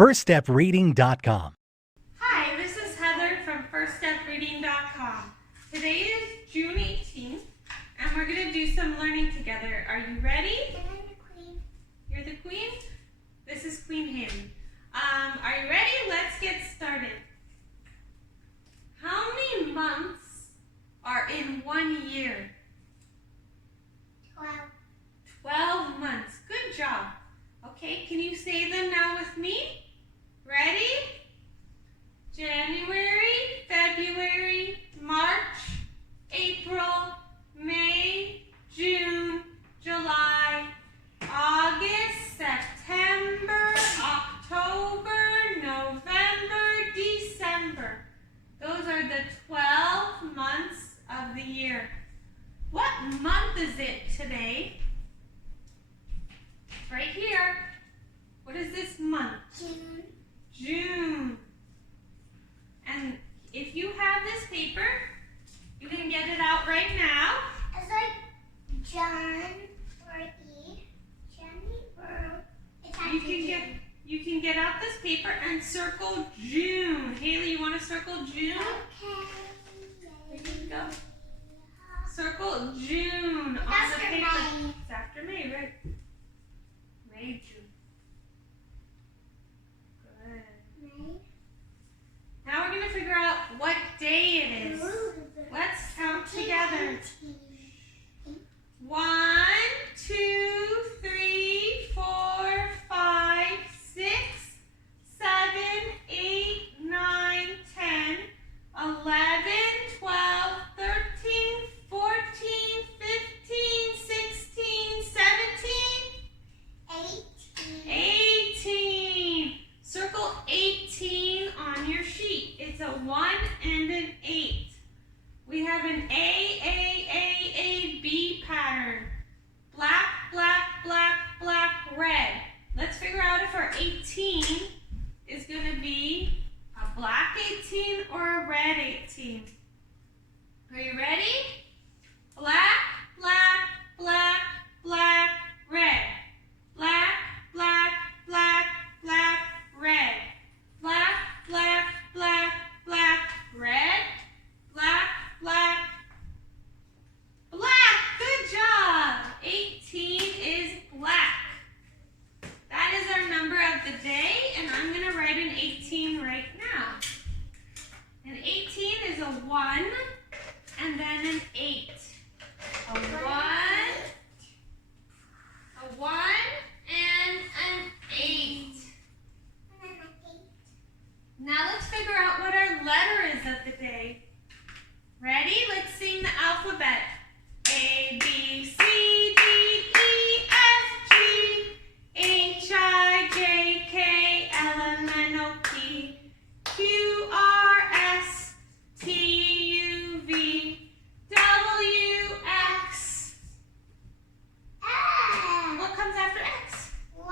firststepreading.com. Hi, this is Heather from firststepreading.com. Today is June 18th, and we're going to do some learning together. Are you ready? I'm the queen. You're the queen? This is Queen Haley. Are you ready? Let's get started. How many months are in 1 year? 12. 12 months. Good job. Okay, can you say them now with me? Ready? January, February, March, April, May, June, July, August, September, October, November, December. Those are the 12 months of the year. What month is it today? Right here. What is this month? June. June. And if you have this paper, you can get it out right now. It's like John or E. Johnny or it's actually You can get out this paper and circle June. Haley, you want to circle June? Okay. There you go. Circle June on After the paper. May. It's after May, right? May, June. Good. May. Now we're going to figure out what day it is. Let's count together. 1, 2, 3, 4, 5, 6, 7, 8, 9, 10, 11, 12, 13, 14, 15, 16, 17, 18. Circle 18 on your sheet. It's a 1 and an 8. We have an A, B pattern. Black, black, black, black, red. Let's figure out if our 18 is going to be a black 18 or a red 18. Are you ready? Black, black, black, black, red. Black, black, black, black, red. Black, black, black, black, red. Black, black, black. Good job. 18 is black. That is our number of the day, and I'm going to write an 18 right now. An 18 is a 1 and then an 8. A 1, and an 8. Now let's figure out what our letter is of the day. Ready? Let's sing the alphabet. A, B, C, D, E, F, G, H, I, J, K, L, M, N, O, P, Q, R, S, T, U, V, W, X. What comes after X? Y.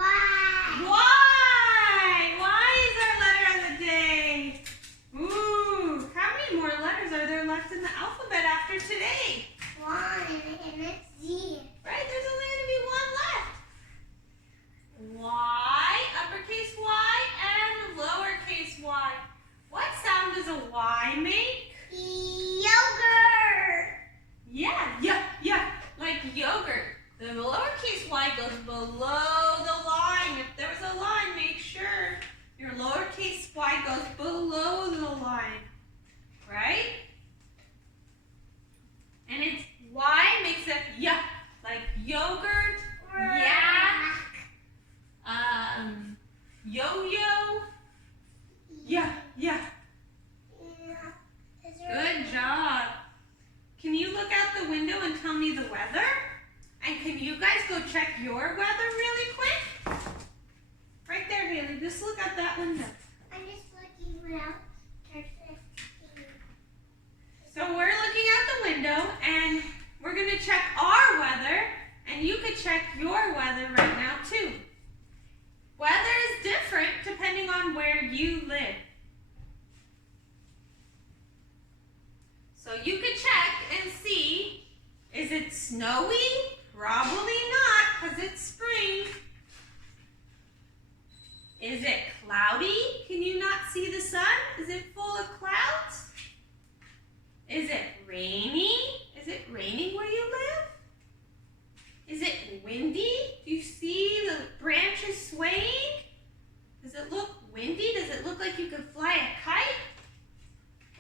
Y! Y is our letter of the day. Ooh, how many more letters are there left in the alphabet after today? 1 and it's Z. Right, there's only going to be one left. Y, uppercase Y, and lowercase y. What sound does a Y make? Yogurt. Yeah, like yogurt. The lowercase y goes below the line. If there was a line, make sure your lowercase y goes below the line, right? And it's y makes it yeah, like yogurt, yak, yo-yo. Yeah. Good job. Can you look out the window and tell me the weather? And can you guys go check your weather really quick? Right there, Haley. Just look out that window. I'm just looking around. So we're looking out the window and we're going to check our weather, and you could check your weather right now too. Weather is different depending on where you live. So you could check and see, is it snowy? Probably not, because it's spring. Is it cloudy? Can you not see the sun? Is it full of clouds? Is it rainy? Is it raining where you live? Is it windy? Do you see the branches swaying? Does it look windy? Does it look like you could fly a kite?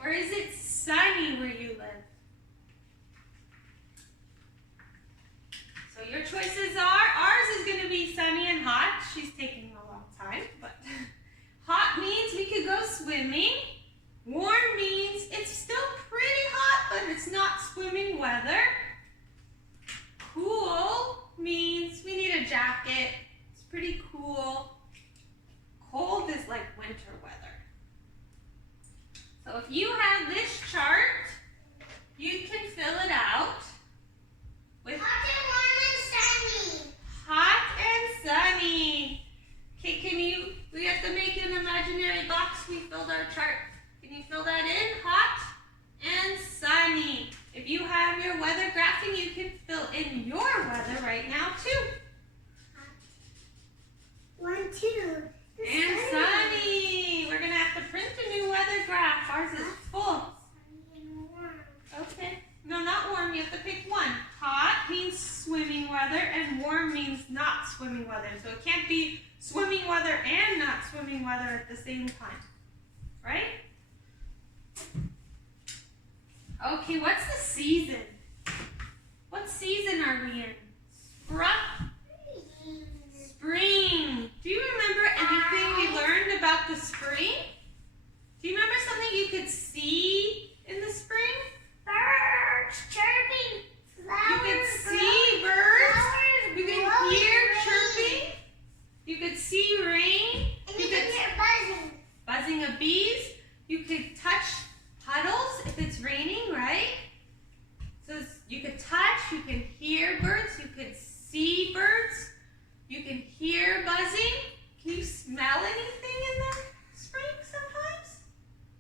Or is it sunny where you live? So your choices are, ours is going to be sunny and hot. She's taking a long time, but hot means we could go swimming. Warm means it's still pretty hot, but it's not swimming weather. Cool means we need a jacket. It's pretty cool. Cold is like winter weather. So if you have this chart, you can fill it out with Hot and warm and sunny. hot and sunny. Okay, we have to make an imaginary box. We filled our chart. Can you fill that in? Hot and sunny. If you have your weather graphing, you can fill in your weather right now too. 1, 2. And sunny. We're going to have to print a new weather graph. Ours is full. Sunny and warm. Okay. No, not warm. You have to pick one. Hot means swimming weather and warm means not swimming weather. So it can't be swimming weather and not swimming weather at the same time. Right? Okay, what's the season? What season are we in? Spring. Do you remember anything we learned about the spring? Do you remember something you could see in the spring? Birds chirping. Flowers You could see birds. Flowers You could blowing hear in the chirping. wind. You could see rain. And you can hear buzzing. Buzzing of bees. You could touch puddles if it's raining, right? So you could touch, you can hear birds, you could see birds, you can hear buzzing. Can you smell anything in the spring sometimes?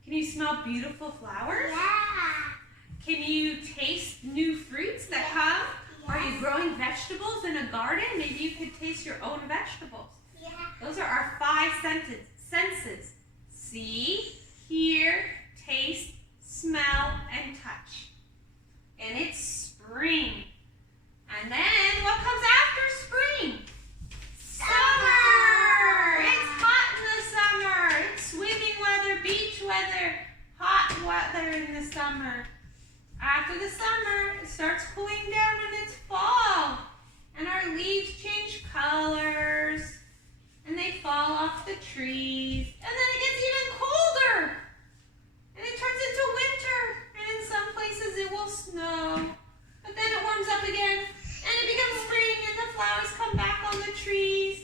Can you smell beautiful flowers? Yeah. Can you taste new fruits that come? Are you growing vegetables in a garden? Maybe you could taste your own vegetables. Yeah. Those are our 5 senses. See, hear, taste, smell, and touch. And it's spring. And then what comes after spring? Summer! It's hot in the summer. It's swimming weather, beach weather, hot weather in the summer. After the summer, it starts cooling down and it's fall. And our leaves change colors. And they fall off the trees. And then it gets even colder. And it turns into winter. And in some places it will snow. But then it warms up again. And it becomes spring and the flowers come back on the trees.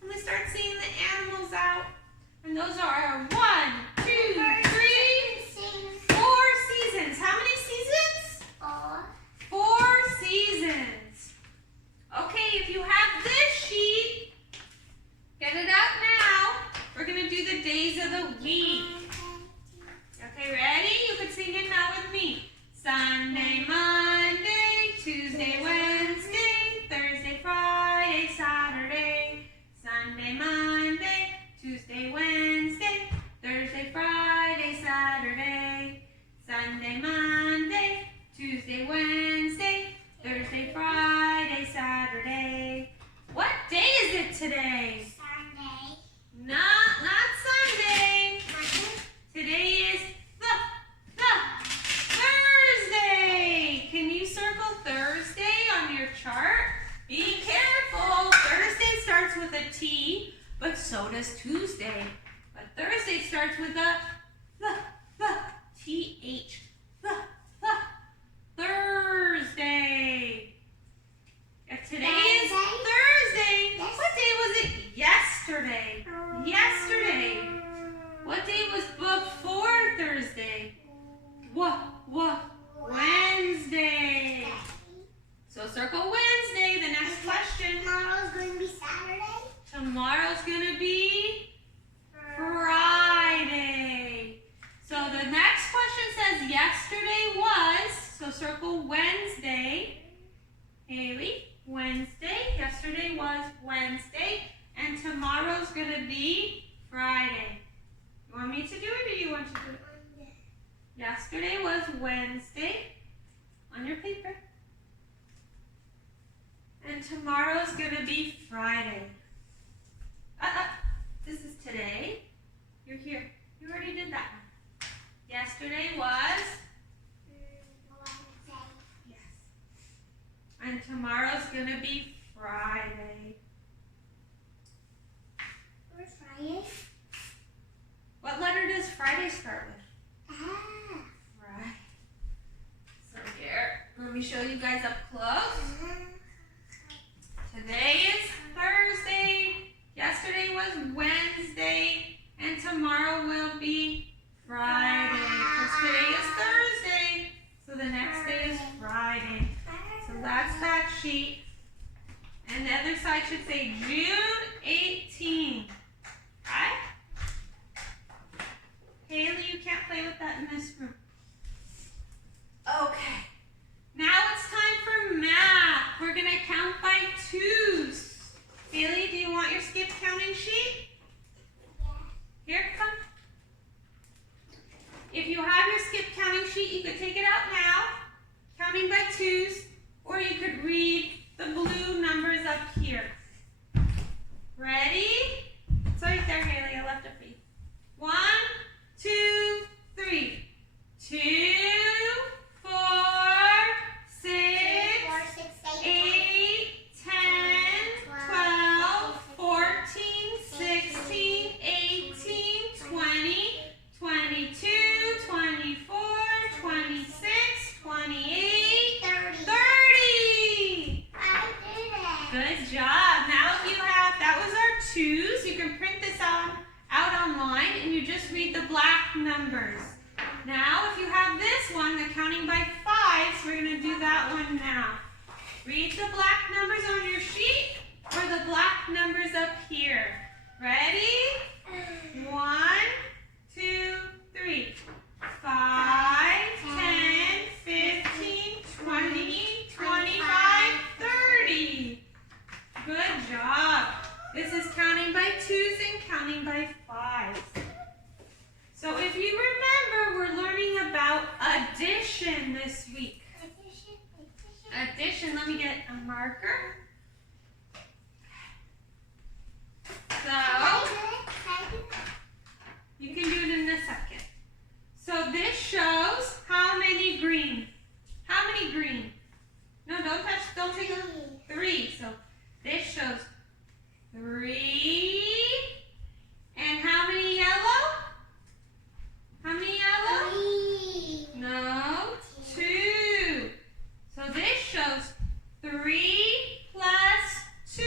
And we start seeing the animals out. And those are our 1, 2, 3, 4 seasons. How many seasons? 4 seasons. Okay, if you have this sheet, get it out now. We're going to do the days of the week. Okay, ready? You can sing it now with me. Sunday, Monday, Tuesday, Wednesday, Thursday, Friday, Saturday. Sunday, Monday, Tuesday, Wednesday, Thursday, Friday, Saturday. Sunday, Monday, Tuesday, Wednesday, Thursday, Friday, Saturday. What day is it today? Sunday. Not Sunday. Today is Thursday. Can you circle Thursday on your chart? Be careful. Thursday starts with a T, but so does Tuesday. But Thursday starts with a T-H. Thursday. If today is Thursday, what day was it? Yesterday. Yesterday. What day was before Thursday? Wednesday. So circle Wednesday. The next question. Tomorrow's going to be Saturday. Tomorrow's going to be Friday. So the next question says yesterday was, so circle Wednesday. Haley, Wednesday. Yesterday was Wednesday. And tomorrow's going to be Yesterday was Wednesday on your paper. And tomorrow's gonna be Friday. This is today. You're here. You already did that one. Yesterday was? Wednesday. Yes. And tomorrow's gonna be Friday. Where's Friday? What letter does Friday start with? Ah. Right. So here, let me show you guys up close. Today is Thursday. Yesterday was Wednesday. And tomorrow will be Friday. Because today is Thursday. So the next day is Friday. So that's that sheet. And the other side should say June 18. Right? Haley, you can't play with that in this room. Okay. Now it's time for math. We're going to count by twos. Haley, do you want your skip counting sheet? Here, come. If you have your skip counting sheet, you could take it out now, counting by twos, or you could read the blue numbers up here. Ready? It's right there, Haley. I left it for you. 1, 2, 3. 2, 4, 6, 8, 10, 12, 14, 16, 18, 20, 22, 24, 26, 28, 30. Good job. Now if you have, that was our twos. You can print this out online and you just read the black numbers. Now if you have this one, the counting by fives, we're going to do that one now. Read the black numbers on your sheet or the black numbers up here. Ready? 1, 2, 3. 5, 10, 15, 20, 25, 30. Good job. This is counting by twos and counting by fives. So if you remember, we're learning about addition this week. Addition, let me get a marker. So, you can do it in a second. So this shows how many green. How many green? No, don't touch, don't take a 3. So this shows 3. And how many yellow? How many yellow? No, 2. So this shows 3 plus 2,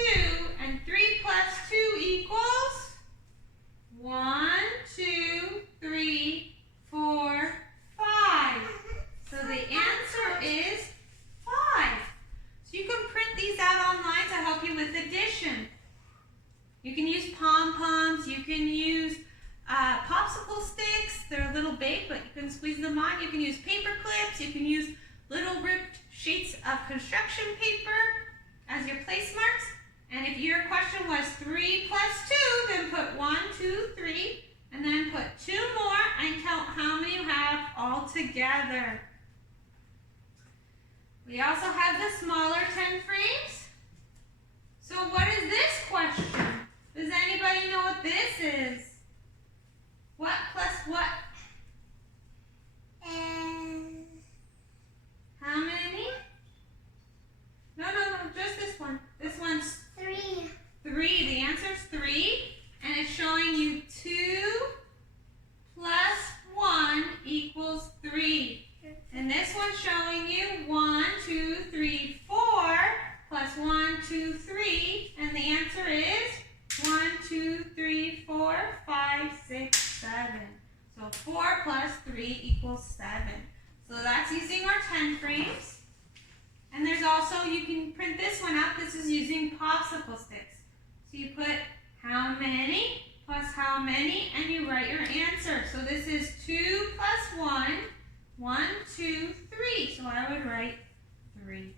and 3 plus 2 equals 1, 2, 3, 4, 5. So the answer is 5. So you can print these out online to help you with addition. You can use pom-poms, you can use popsicle sticks. They're a little big, but you can squeeze them on. You can use paper clips. You can use little ripped sheets of construction paper as your place marks. And if your question was 3 plus 2, then put 1, 2, 3, and then put 2 more and count how many you have all together. We also have the smaller 10 frames. So what is this question? Does anybody know what this is? What plus what? How many? No, just this one. This one's 3. 3. The answer is 3. And it's showing you 2 plus 1 equals 3. And this one's showing you 1, 2, 3, 4 plus 1, 2, 3. And the answer is 1, 2, 3, 4, 5, 6, 7. So 4 plus 3 equals 7. So that's using our 10 frames. And there's also, you can print this one out. This is using popsicle sticks. So you put how many plus how many, and you write your answer. So this is 2 plus 1, 1, 2, 3. So I would write 3.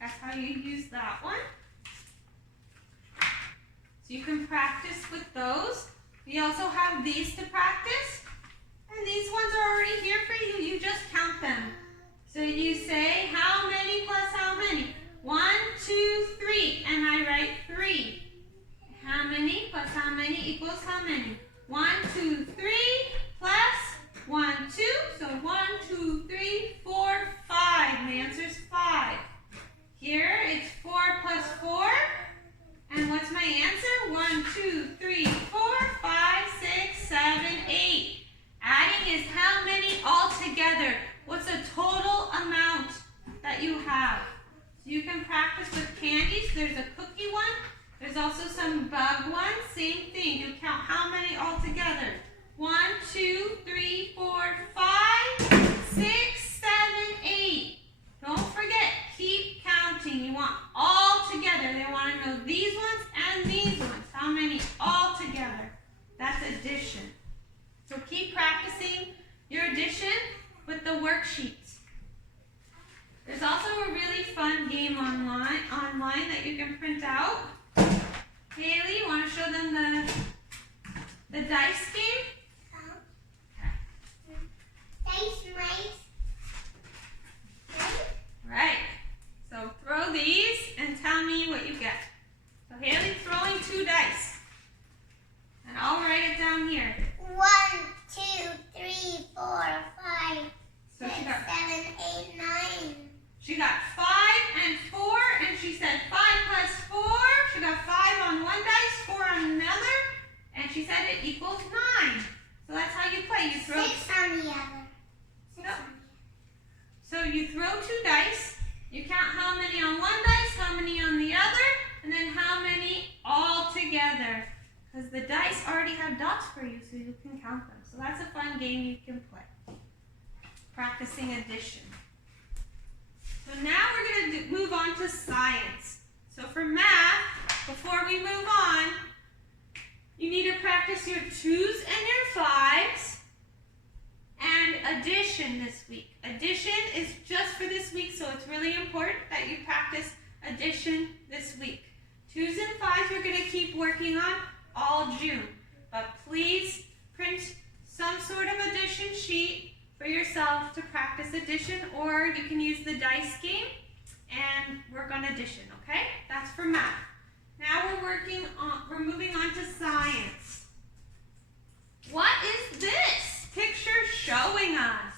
That's how you use that one. So you can practice with those. We also have these to practice. And these ones are already here for you. You just count them. So you say, how many plus how many? 1, 2, 3. And I write 3. How many plus how many equals how many? 1, 2, 3 plus 1, 2. So 1, 2, 3, 4, 5. The answer is 5. Here it's 4 plus 4. And what's my answer? 1, 2, 3, 4, 5, 6, 7, 8. Adding is how many all together. What's the total amount that you have? So you can practice with candies. There's a cookie one. There's also some bug ones. Same thing. You count how many all together. 1, 2, 3, 4, 5, 6, 7, 8. Don't forget, keep counting. You want all together. They want to know these ones and these ones. How many all together? That's addition. So keep practicing your addition with the worksheets. There's also a really fun game online that you can print out. Haley, you want to show them the dice game? Right. So throw these and tell me what you get. So Haley's throwing 2 dice. And I'll write it down here. 1, 2, 3, 4, 5, 6, 7, 8, 9. She got 5 and 4, and she said 5 plus 4. She got 5 on one dice, 4 on another, and she said it equals 9. So that's how you play. You throw 6 on the other. So you throw 2 dice. You count how many on one dice, how many on the other, and then how many all together. Because the dice already have dots for you, so you can count them. So that's a fun game you can play. Practicing addition. So now we're going to move on to science. So for math, before we move on, you need to practice your 2s and your 5s and addition this week. Addition is just for this week, so it's really important that you practice addition this week. 2s and 5s we're going to keep working on all June. But please print some sort of addition sheet for yourself to practice addition, or you can use the dice game and work on addition, okay? That's for math. Now we're moving on to science. What is this picture showing us?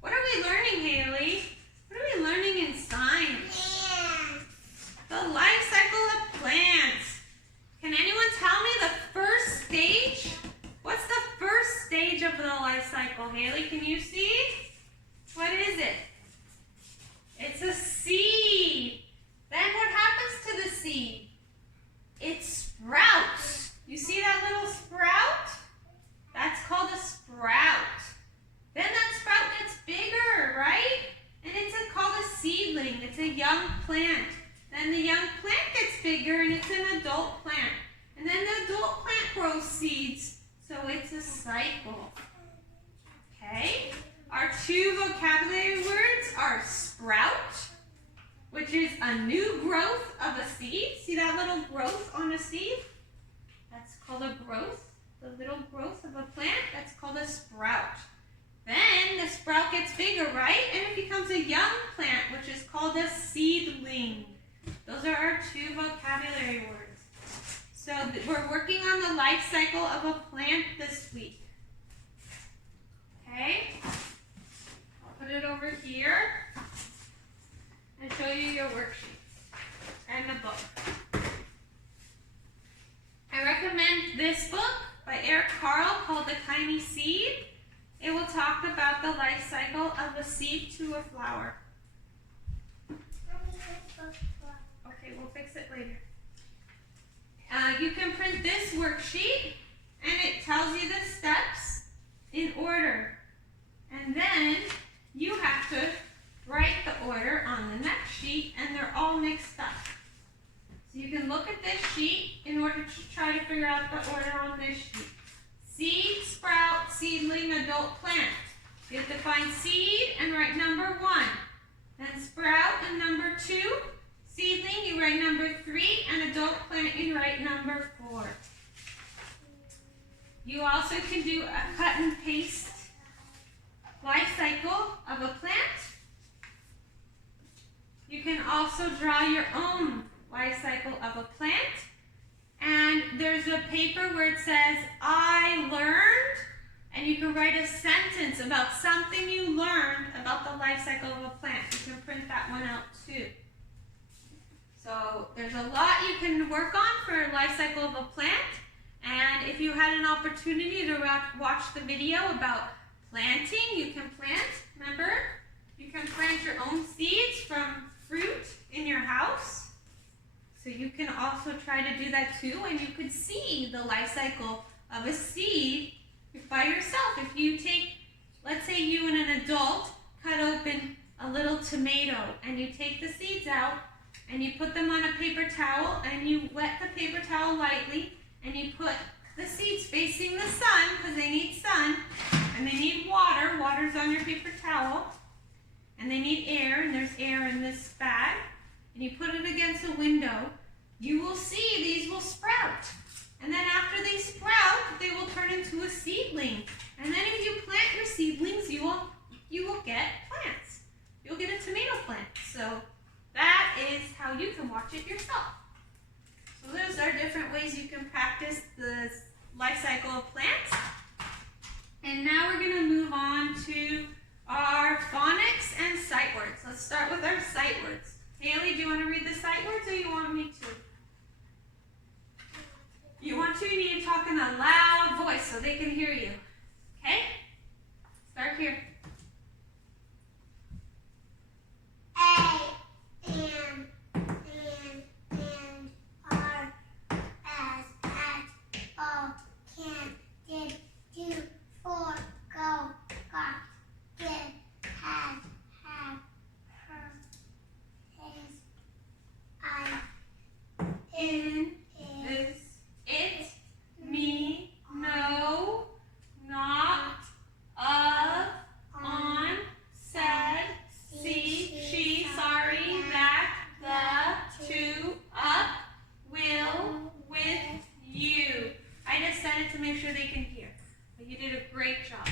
What are we learning, Haley? What are we learning in science? The life cycle of plants. Can anyone tell me the first stage? What's the first stage of the life cycle, Haley? Can you see? What is it? It's a seed. Then what happens to the seed? It sprouts. You see that little sprout? That's called a sprout. Then that sprout gets bigger, right? And it's called a seedling. It's a young plant. Then the young plant gets bigger and it's an adult plant. And then the adult plant grows seeds. So it's a cycle. Okay? Our 2 vocabulary words are sprout, which is a new growth of a seed. See that little growth on a seed? That's called a growth. The little growth of a plant, that's called a sprout. Then the sprout gets bigger, right? And it becomes a young plant, which is called a seedling. Those are our 2 vocabulary words. So we're working on the life cycle of a plant this week. Okay? I'll put it over here and show you your worksheets and the book. I recommend this book by Eric Carle called The Tiny Seed. It will talk about the life cycle of a seed to a flower. Okay, we'll fix it later. You can print this worksheet and it tells you the steps in order. And then you have to write the order on the next sheet and they're all mixed up. So you can look at this sheet in order to try to figure out the order on this sheet. Seed, sprout, seedling, adult plant. You have to find seed and write number 1. Then sprout and number 2. Seedling, you write number 3. And adult plant, you write number 4. You also can do a cut and paste life cycle of a plant. You can also draw your own life cycle of a plant. And there's a paper where it says, I learned, and you can write a sentence about something you learned about the life cycle of a plant. You can print that one out too. So there's a lot you can work on for life cycle of a plant. And if you had an opportunity to watch the video about planting, you can plant, remember? You can plant your own seeds from fruit in your house. So you can also try to do that too, and you could see the life cycle of a seed by yourself. If you take, let's say you and an adult cut open a little tomato, and you take the seeds out, and you put them on a paper towel, and you wet the paper towel lightly, and you put the seeds facing the sun, because they need sun, and they need water. Water's on your paper towel, and they need air, and there's air in this bag. And you put it against a window, you will see these will sprout. And then after they sprout, they will turn into a seedling. And then if you plant your seedlings, you will get plants. You'll get a tomato plant. So that is how you can watch it yourself. So those are different ways you can practice the life cycle of plants. And now we're going to move on to our phonics and sight words. Let's start with our sight words. Haley, do you want to read the sight words, or you want me to? You want to? You need to talk in a loud voice so they can hear you. Okay? Start here. A, and, R, as, at, O, can, did, do, for, go, got, did, had, have, heard, his, I, In, is, it, me, no, not, of, on, said, see, she, sorry, that, the, to, up, will, with, you. I just said it to make sure they can hear. But you did a great job.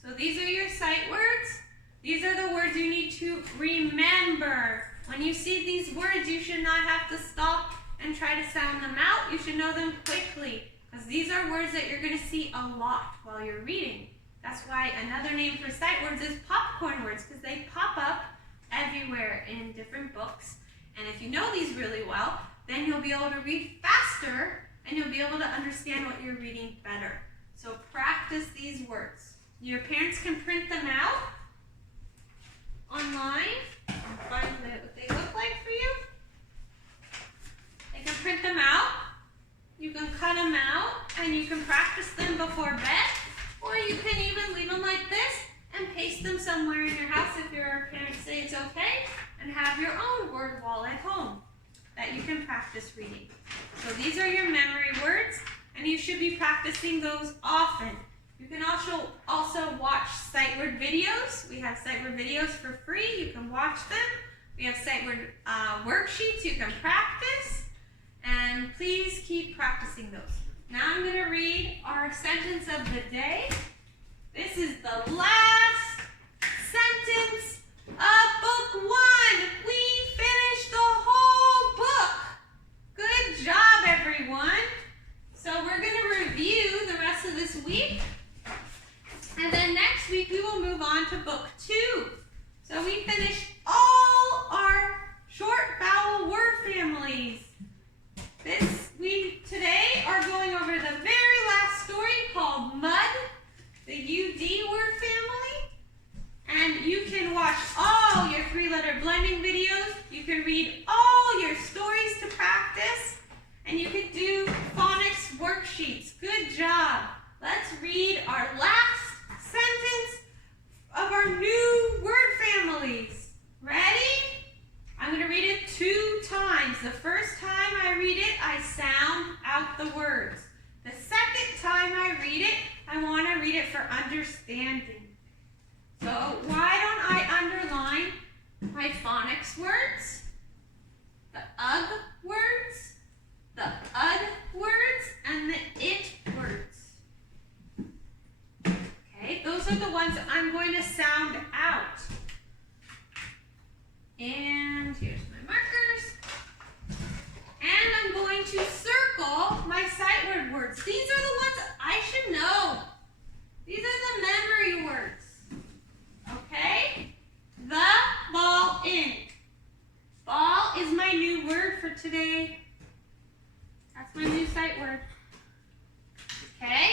So these are your sight words. These are the words you need to remember. When you see these words, you should not have to stop and try to sound them out. You should know them quickly, because these are words that you're going to see a lot while you're reading. That's why another name for sight words is popcorn words, because they pop up everywhere in different books. And if you know these really well, then you'll be able to read faster, and you'll be able to understand what you're reading better. So practice these words. Your parents can print them out online and find what they look like for you. They can print them out. You can cut them out, and you can practice them before bed, or you can even leave them like this and paste them somewhere in your house if your parents say it's okay, and have your own word wall at home that you can practice reading. So these are your memory words, and you should be practicing those often. You can also watch sight word videos. We have sight word videos for free. You can watch them. We have sight word worksheets you can practice. And please keep practicing those. Now I'm going to read our sentence of the day. This is the last sentence of book 1. We finished the whole book. Good job, everyone. So we're going to review the rest of this week. And then next week we will move on to book 2. So we finished all our short vowel word families. We today are going over the very last story called Mud, the UD word family. And you can watch all your 3-letter blending videos. You can read all your stories to practice. And you can do phonics worksheets. Good job. Let's read our last sentence of our new word families. Ready? I'm going to read it 2 times. The first time I read it, I sound out the words. The second time I read it, I want to read it for understanding. So why don't I underline my phonics words, the UG words, the UD words, and the IT words. Okay, those are the ones I'm going to sound out. And here's my markers. And I'm going to circle my sight word words. These are the ones I should know. These are the memory words. Okay? The ball in. Ball is my new word for today. That's my new sight word. Okay?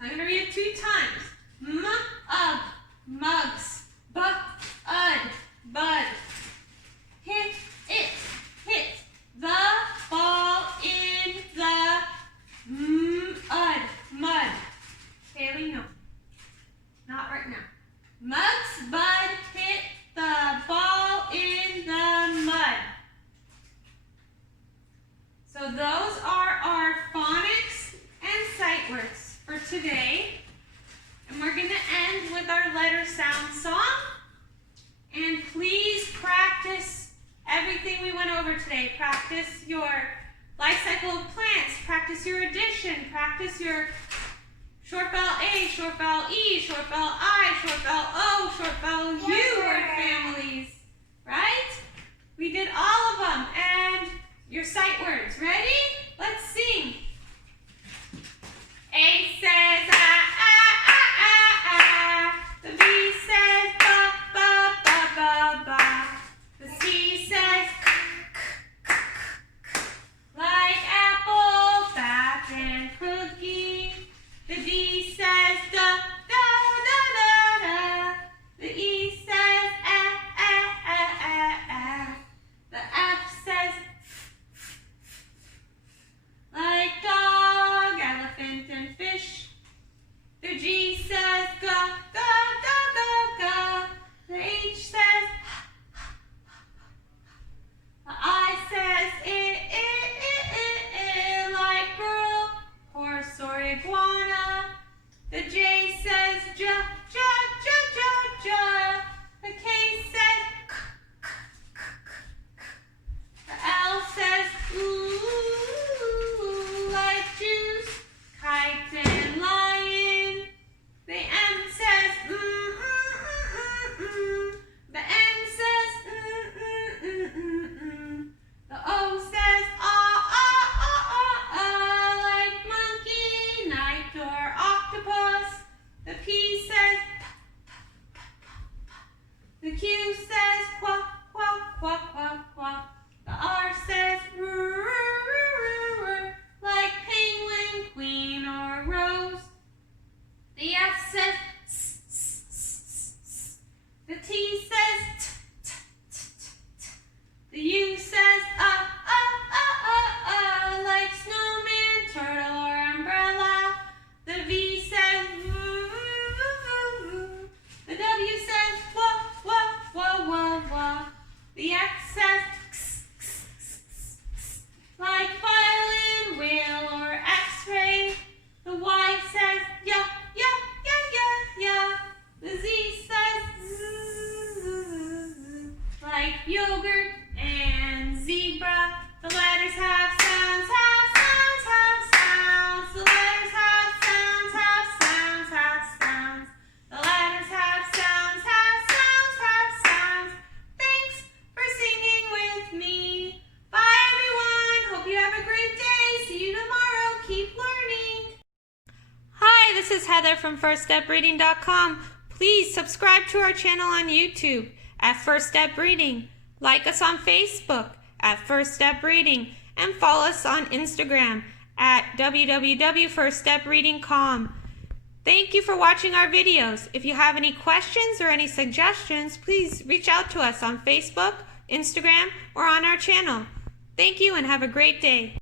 I'm going to read it 2 times. M-ug, mugs, b-ud, bud. Hit it, hit the ball in the mud, mud. Haley, no. Not right now. Mugs, bud, hit the ball in the mud. So those are our phonics and sight words for today. And we're going to end with our letter sound song. And please practice everything we went over today. Practice your life cycle of plants. Practice your addition. Practice your short vowel A, short vowel E, short vowel I, short vowel O, short vowel U word families. Right? We did all of them. And your sight words. Ready? Let's sing. A says ah, ah, ah, ah, ah. The B says ba, ba, ba, ba, ba. The C says k, k, k, k. Like apple, fat and cookie. The D says da, da, da, da, da. The E says ah, ah, ah, ah, ah. The F says like dog, elephant, and fish. The G says ga, ga, ga, ga, ga. The H says the I says I, like girl, horse, or iguana. The J says ja, ja, ja, ja, ja. The K says k, k, k, k, k. The L says ooh, like juice, kite and lion. The M says The N says The O says like monkey, knight, or octopus. The P says the Q says quack, quack, quack, quack, quack. The R says like penguin, queen, or rose. The S says s, s, s, s. The T says t, t, t, t, t. The U says like snowman, turtle, or umbrella. The V says the W says wah, wah, wah, wah, wah. The X says x, x, x, x, x. Like violin, wheel, or X-ray. The Y says yeah, yeah, yeah, yeah, yeah. The Z says zzz, like yogurt and zebra. The letters have sounds, have sounds, have sounds. The letters have sounds, have sounds, have sounds. The letters have sounds, have sounds, have sounds. Thanks for singing with me. Bye everyone. Hope you have a great day. See you tomorrow. Keep learning. Hi, this is Heather from FirstStepReading.com. Please subscribe to our channel on YouTube at First Step Reading. Like us on Facebook at First Step Reading. And follow us on Instagram at www.firststepreading.com. Thank you for watching our videos. If you have any questions or any suggestions, please reach out to us on Facebook, Instagram, or on our channel. Thank you and have a great day.